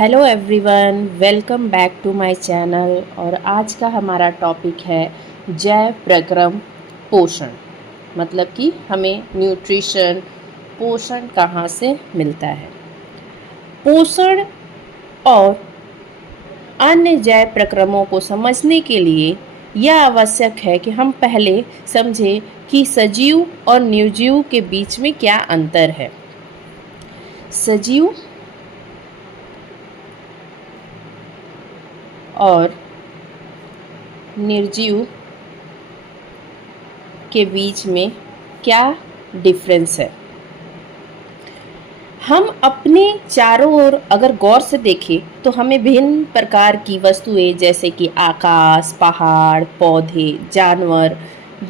Hello everyone, welcome back to my channel. और आज का हमारा टॉपिक है जैव प्रक्रम पोषण। मतलब कि हमें न्यूट्रिशन पोषण कहाँ से मिलता है। पोषण और अन्य जैव प्रक्रमों को समझने के लिए यह आवश्यक है कि हम पहले समझें कि सजीव और निर्जीव के बीच में क्या अंतर है। सजीव और निर्जीव के बीच में क्या डिफरेंस है। हम अपने चारों ओर अगर गौर से देखें तो हमें भिन्न प्रकार की वस्तुएं जैसे कि आकाश, पहाड़, पौधे, जानवर,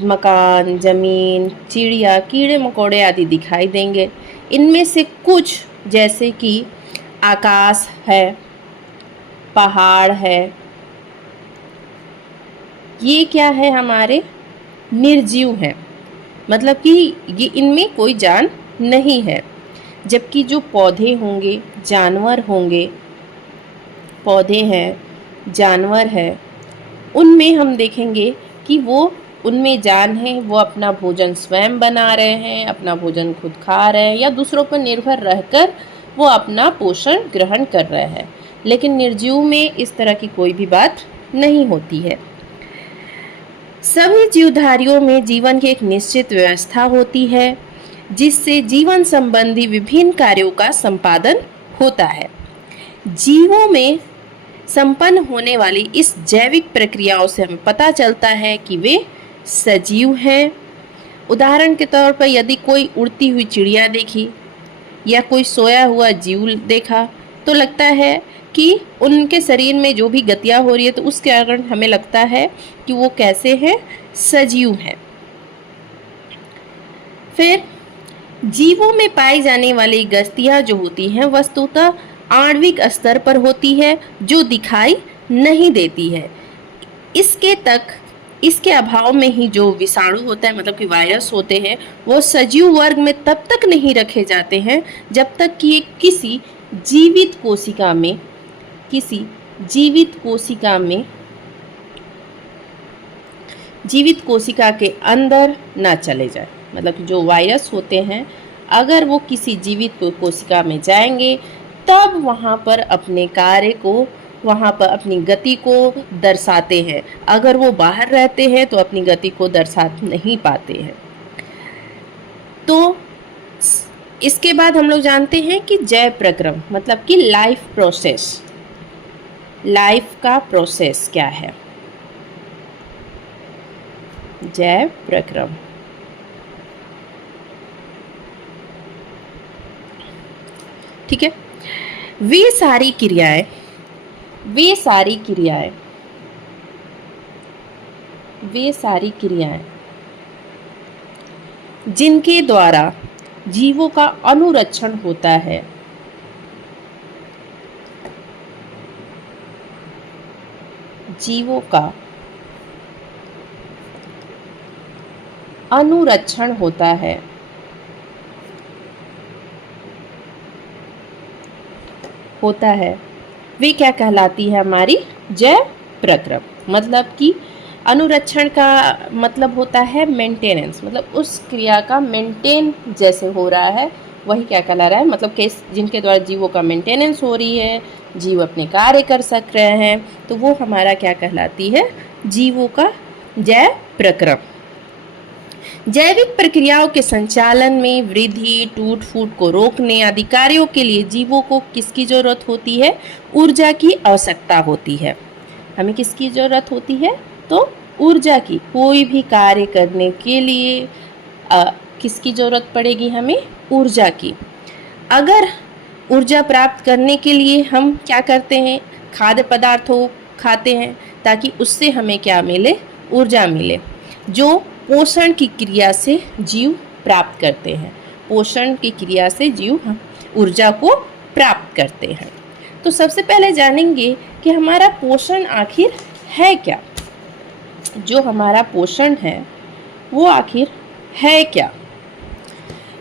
मकान, जमीन, चिड़िया, कीड़े मकोड़े आदि दिखाई देंगे। इनमें से कुछ जैसे कि आकाश है, पहाड़ है, ये क्या है, हमारे निर्जीव हैं। मतलब कि ये इनमें कोई जान नहीं है। जबकि जो पौधे होंगे, जानवर होंगे, पौधे हैं, जानवर है, उनमें हम देखेंगे कि वो उनमें जान है। वो अपना भोजन स्वयं बना रहे हैं, अपना भोजन खुद खा रहे हैं या दूसरों पर निर्भर रहकर वो अपना पोषण ग्रहण कर रहे हैं। लेकिन निर्जीव में इस तरह की कोई भी बात नहीं होती है। सभी जीवधारियों में जीवन की एक निश्चित व्यवस्था होती है जिससे जीवन संबंधी विभिन्न कार्यों का संपादन होता है। जीवों में संपन्न होने वाली इस जैविक प्रक्रियाओं से हमें पता चलता है कि वे सजीव हैं। उदाहरण के तौर पर यदि कोई उड़ती हुई चिड़िया देखी या कोई सोया हुआ जीव देखा तो लगता है कि उनके शरीर में जो भी गतियाँ हो रही है तो उसके कारण हमें लगता है कि वो कैसे हैं, सजीव हैं। फिर जीवों में पाई जाने वाली गतियाँ जो होती हैं वस्तुतः आणविक स्तर पर होती है जो दिखाई नहीं देती है। इसके अभाव में ही जो विषाणु होता है, मतलब कि वायरस होते हैं, वो सजीव वर्ग में तब तक नहीं रखे जाते हैं जब तक कि ये किसी जीवित कोशिका के अंदर ना चले जाए। मतलब कि जो वायरस होते हैं अगर वो किसी जीवित कोशिका में जाएंगे तब वहाँ पर अपने कार्य को, वहाँ पर अपनी गति को दर्शाते हैं। अगर वो बाहर रहते हैं तो अपनी गति को दर्शा नहीं पाते हैं। तो इसके बाद हम लोग जानते हैं कि जैव प्रक्रम मतलब कि लाइफ का प्रोसेस क्या है। जैव प्रक्रम ठीक है। वे सारी क्रियाएं जिनके द्वारा जीवों का अनुरक्षण होता है, वे क्या कहलाती है, हमारी जैव प्रक्रम। मतलब कि अनुरक्षण का मतलब होता है मेंटेनेंस, मतलब उस क्रिया का मेंटेन जैसे हो रहा है वही क्या कहला रहा है। मतलब कि जिनके द्वारा जीवों का मेंटेनेंस हो रही है, जीव अपने कार्य कर सक रहे हैं, तो वो हमारा क्या कहलाती है, जीवों का जैव प्रक्रम। जैविक प्रक्रियाओं के संचालन में वृद्धि, टूट फूट को रोकने आदि कार्यों के लिए जीवों को किसकी जरूरत होती है, ऊर्जा की आवश्यकता होती है। हमें किसकी जरूरत होती है, तो ऊर्जा की। कोई भी कार्य करने के लिए किसकी जरूरत पड़ेगी, हमें ऊर्जा की। अगर ऊर्जा प्राप्त करने के लिए हम क्या करते हैं, खाद्य पदार्थों खाते हैं ताकि उससे हमें क्या मिले, ऊर्जा मिले, जो पोषण की क्रिया से जीव प्राप्त करते हैं। पोषण की क्रिया से जीव ऊर्जा को प्राप्त करते हैं। तो सबसे पहले जानेंगे कि हमारा पोषण आखिर है क्या। जो हमारा पोषण है वो आखिर है क्या।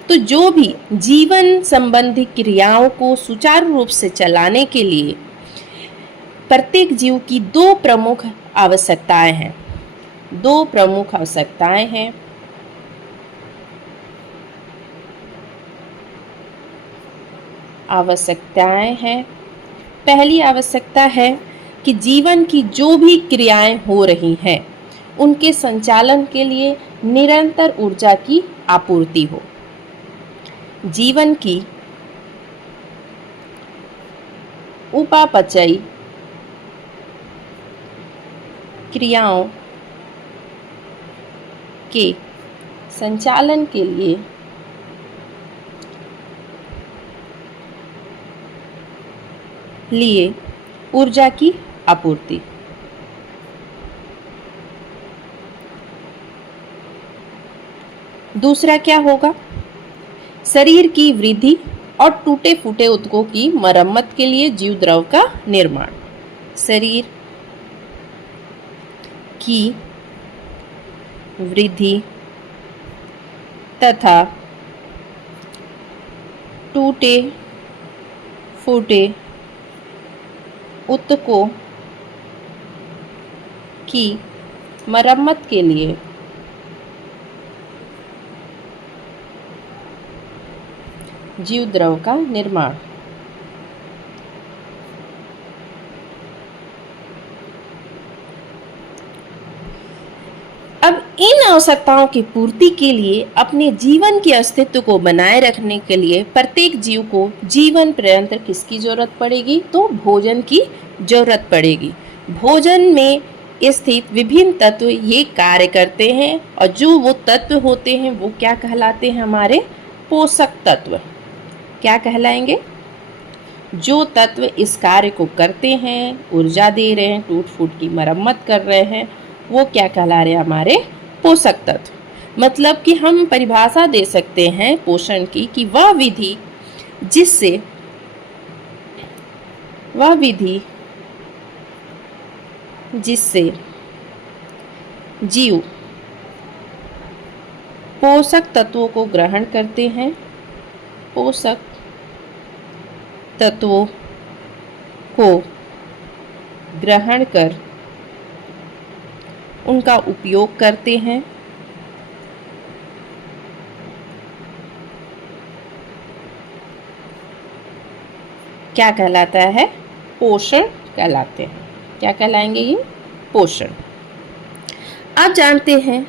तो जो भी जीवन संबंधी क्रियाओं को सुचारू रूप से चलाने के लिए प्रत्येक जीव की दो प्रमुख आवश्यकताएं हैं। दो प्रमुख आवश्यकताएं हैं। पहली आवश्यकता है कि जीवन की जो भी क्रियाएं हो रही हैं उनके संचालन के लिए निरंतर ऊर्जा की आपूर्ति हो। जीवन की उपापचयी क्रियाओं के संचालन के लिए ऊर्जा की आपूर्ति। दूसरा क्या होगा? शरीर की वृद्धि और टूटे फूटे ऊतकों की मरम्मत के लिए जीव द्रव का निर्माण। शरीर की वृद्धि तथा टूटे फूटे ऊतकों की मरम्मत के लिए जीव द्रव का निर्माण। अब इन आवश्यकताओं की पूर्ति के लिए अपने जीवन के अस्तित्व को बनाए रखने के लिए प्रत्येक जीव को जीवन पर्यंत किसकी जरूरत पड़ेगी? तो भोजन की जरूरत पड़ेगी। भोजन में स्थित विभिन्न तत्व ये कार्य करते हैं और जो वो तत्व होते हैं वो क्या कहलाते हैं? हमारे पोषक तत्व। क्या कहलाएंगे? जो तत्व इस कार्य को करते हैं, ऊर्जा दे रहे हैं, टूट फूट की मरम्मत कर रहे हैं, वो क्या कहला रहे हैं? हमारे पोषक तत्व। मतलब कि हम परिभाषा दे सकते हैं पोषण की कि वह विधि जिससे जीव पोषक तत्वों को ग्रहण करते हैं, पोषक तत्वों को ग्रहण कर उनका उपयोग करते हैं, क्या कहलाता है? पोषण कहलाते हैं। क्या कहलाएंगे ये? पोषण। आप जानते हैं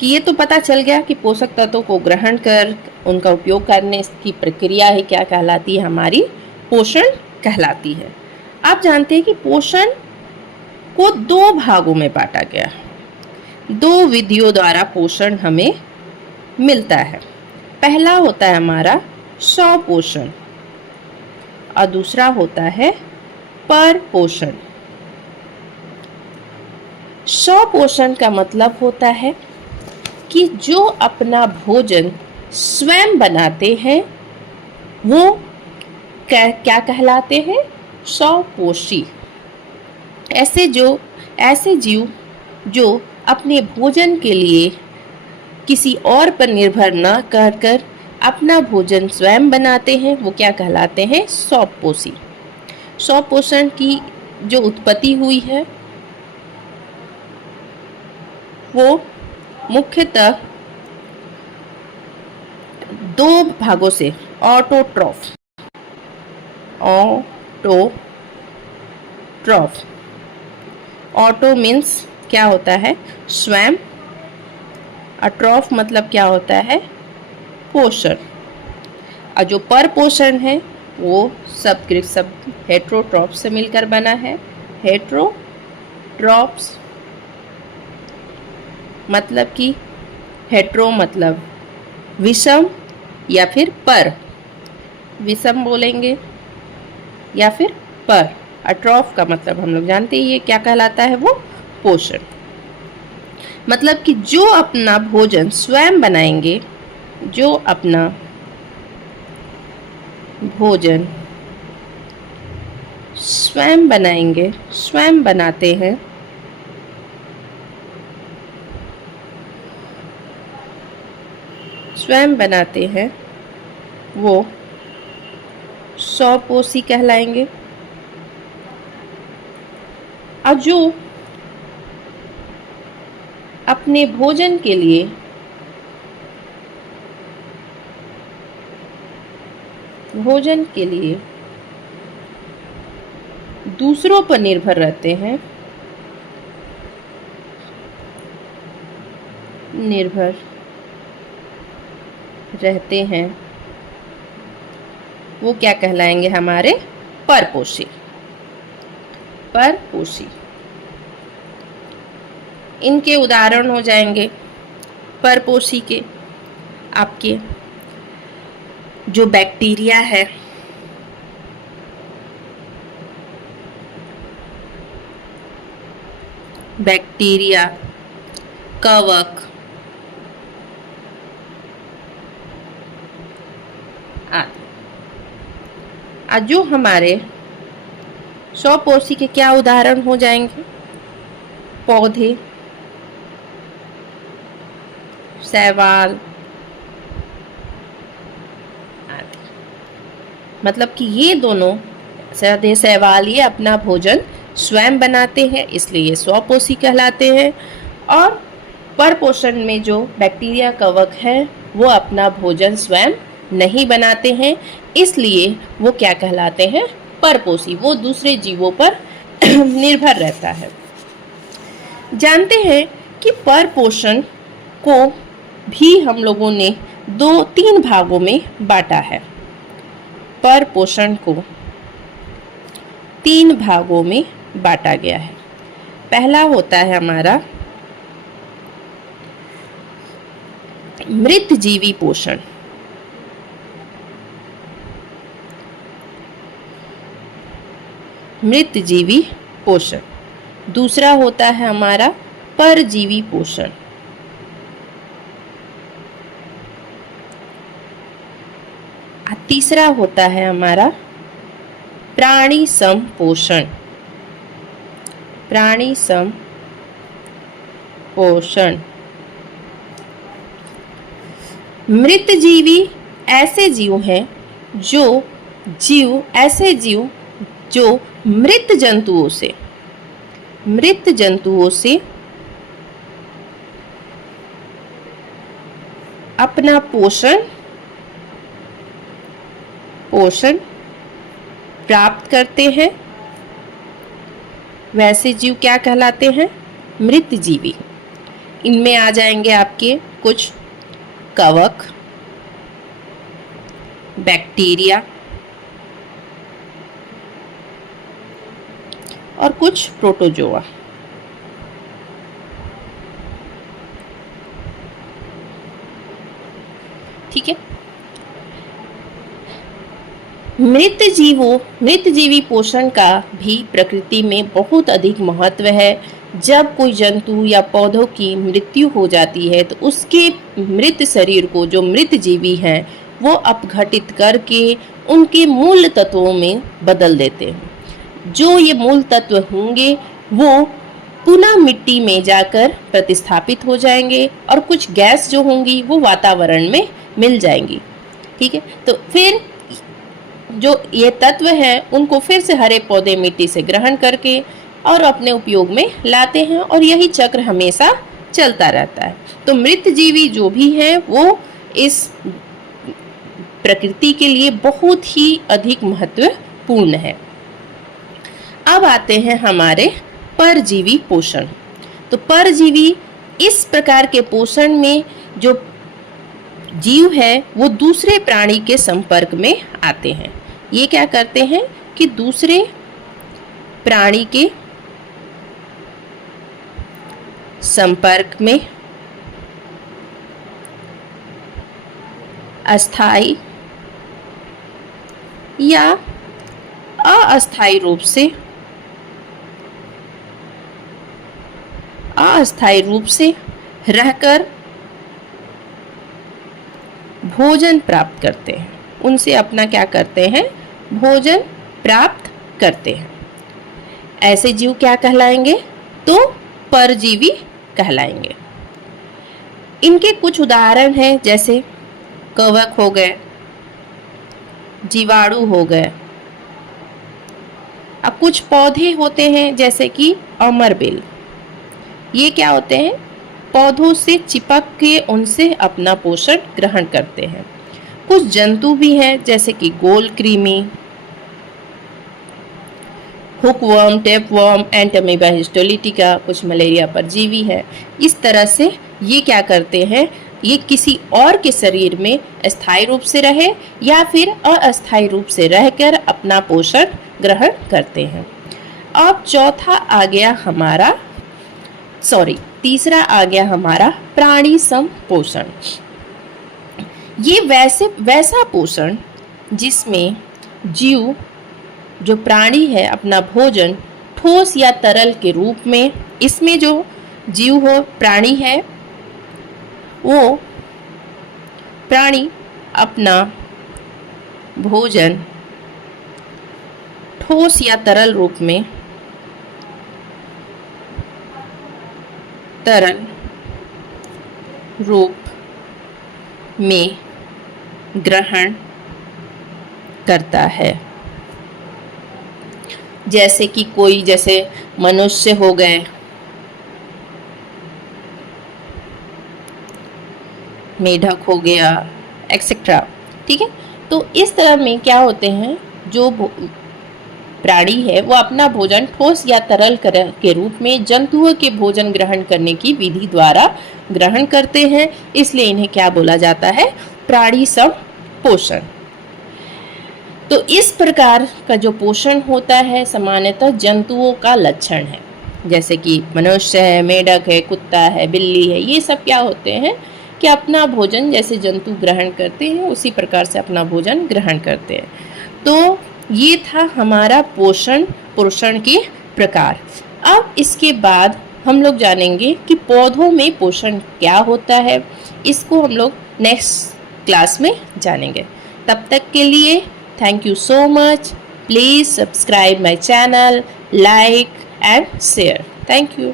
कि ये तो पता चल गया कि पोषक तत्वों को ग्रहण कर उनका उपयोग करने की प्रक्रिया है क्या कहलाती है? हमारी पोषण कहलाती है। आप जानते हैं कि पोषण को दो भागों में बांटा गया। दो विधियों द्वारा पोषण हमें मिलता है। पहला होता है हमारा स्वपोषण और दूसरा होता है परपोषण। स्वपोषण का मतलब होता है कि जो अपना भोजन स्वयं बनाते हैं वो क्या कहलाते हैं? स्वपोषी। ऐसे जीव जो अपने भोजन के लिए किसी और पर निर्भर न कर अपना भोजन स्वयं बनाते हैं वो क्या कहलाते हैं? स्वपोषी। स्वपोषण की जो उत्पत्ति हुई है वो मुख्यतः दो भागों से ऑटोट्रॉफ। ऑटो मीन्स क्या होता है? स्वयं। अट्रॉफ मतलब क्या होता है? पोषण। और जो परपोषण है वो सब ग्रीक शब्द हेट्रोट्रॉप से मिलकर बना है। हेट्रोट्रॉप्स मतलब कि हेट्रो मतलब विषम या फिर पर, विषम बोलेंगे या फिर पर। अट्रॉफ का मतलब हम लोग जानते ही ये क्या कहलाता है? वो पोषण। मतलब कि जो अपना भोजन स्वयं बनाएंगे, जो अपना भोजन स्वयं बनाएंगे, स्वयं बनाते हैं, स्वयं बनाते हैं वो स्वपोषी कहलाएंगे। और जो अपने भोजन के लिए दूसरों पर निर्भर रहते हैं, वो क्या कहलाएंगे? हमारे परपोषी। इनके उदाहरण हो जाएंगे परपोषी के आपके जो बैक्टीरिया है, कवक आदि। जो हमारे स्वपोषी के क्या उदाहरण हो जाएंगे? पौधे, शैवाल आदि। मतलब कि ये दोनों शैवाल ये अपना भोजन स्वयं बनाते हैं, इसलिए ये स्वपोषी कहलाते हैं। और परपोषण में जो बैक्टीरिया, कवक है, वो अपना भोजन स्वयं नहीं बनाते हैं, इसलिए वो क्या कहलाते हैं? परपोषी। वो दूसरे जीवों पर निर्भर रहता है। जानते हैं कि परपोषण को भी हम लोगों ने 2-3 भागों में बांटा है। परपोषण को 3 भागों में बांटा गया है। पहला होता है हमारा मृतजीवी पोषण। दूसरा होता है हमारा परजीवी पोषण। तीसरा होता है हमारा प्राणी सम पोषण। मृतजीवी ऐसे जीव हैं जो मृत जंतुओं से अपना पोषण प्राप्त करते हैं। वैसे जीव क्या कहलाते हैं? मृतजीवी। इनमें आ जाएंगे आपके कुछ कवक, बैक्टीरिया और कुछ प्रोटोजोआ। ठीक है। मृतजीवी पोषण का भी प्रकृति में बहुत अधिक महत्व है। जब कोई जंतु या पौधों की मृत्यु हो जाती है तो उसके मृत शरीर को जो मृतजीवी हैं वो अपघटित करके उनके मूल तत्वों में बदल देते हैं। जो ये मूल तत्व होंगे वो पुनः मिट्टी में जाकर प्रतिस्थापित हो जाएंगे और कुछ गैस जो होंगी वो वातावरण में मिल जाएंगी। ठीक है। तो फिर जो ये तत्व हैं उनको फिर से हरे पौधे मिट्टी से ग्रहण करके और अपने उपयोग में लाते हैं और यही चक्र हमेशा चलता रहता है। तो मृतजीवी जो भी हैं वो इस प्रकृति के लिए बहुत ही अधिक महत्वपूर्ण है। अब आते हैं हमारे परजीवी पोषण। तो परजीवी इस प्रकार के पोषण में जो जीव है वो दूसरे प्राणी के संपर्क में आते हैं। ये क्या करते हैं कि दूसरे प्राणी के संपर्क में अस्थायी या अस्थायी रूप से रहकर भोजन प्राप्त करते हैं। उनसे अपना क्या करते हैं? भोजन प्राप्त करते हैं। ऐसे जीव क्या कहलाएंगे? तो परजीवी कहलाएंगे। इनके कुछ उदाहरण हैं, जैसे कवक हो गए, जीवाणु हो गए। अब कुछ पौधे होते हैं जैसे कि अमरबेल, ये क्या होते हैं, पौधों से चिपक के उनसे अपना पोषण ग्रहण करते हैं। कुछ जंतु भी हैं जैसे कि गोल कृमि, हुकवर्म, टेपवर्म, एंटमीबा हिस्टोलिटिका, कुछ मलेरिया परजीवी है। इस तरह से ये क्या करते हैं, ये किसी और के शरीर में अस्थायी रूप से रहे या फिर अस्थायी रूप से रहकर अपना पोषण ग्रहण करते हैं। अब तीसरा आ गया हमारा प्राणी संपोषण। ये वैसा पोषण जिसमें जीव जो प्राणी है अपना भोजन ठोस या तरल के रूप में, इसमें जो जीव हो प्राणी है वो प्राणी अपना भोजन ठोस या तरल रूप में ग्रहण करता है। जैसे कि कोई, जैसे मनुष्य हो गए, मेढक हो गया, एक्सेट्रा। ठीक है, तो इस तरह में क्या होते हैं, जो प्राणी है वो अपना भोजन ठोस या तरल के रूप में जंतुओं के भोजन ग्रहण करने की विधि द्वारा ग्रहण करते हैं, इसलिए इन्हें क्या बोला जाता है, प्राणी संपोषण। तो इस प्रकार का जो पोषण होता है सामान्यतः जंतुओं का लक्षण है, जैसे कि मनुष्य है, मेढक है, कुत्ता है, बिल्ली है, ये सब क्या होते हैं कि अपना भोजन जैसे जंतु ग्रहण करते हैं उसी प्रकार से अपना भोजन ग्रहण करते हैं। तो ये था हमारा पोषण के प्रकार। अब इसके बाद हम लोग जानेंगे कि पौधों में पोषण क्या होता है, इसको हम लोग नेक्स्ट क्लास में जानेंगे। तब तक के लिए thank you so much. Please subscribe my channel, like and share. Thank you.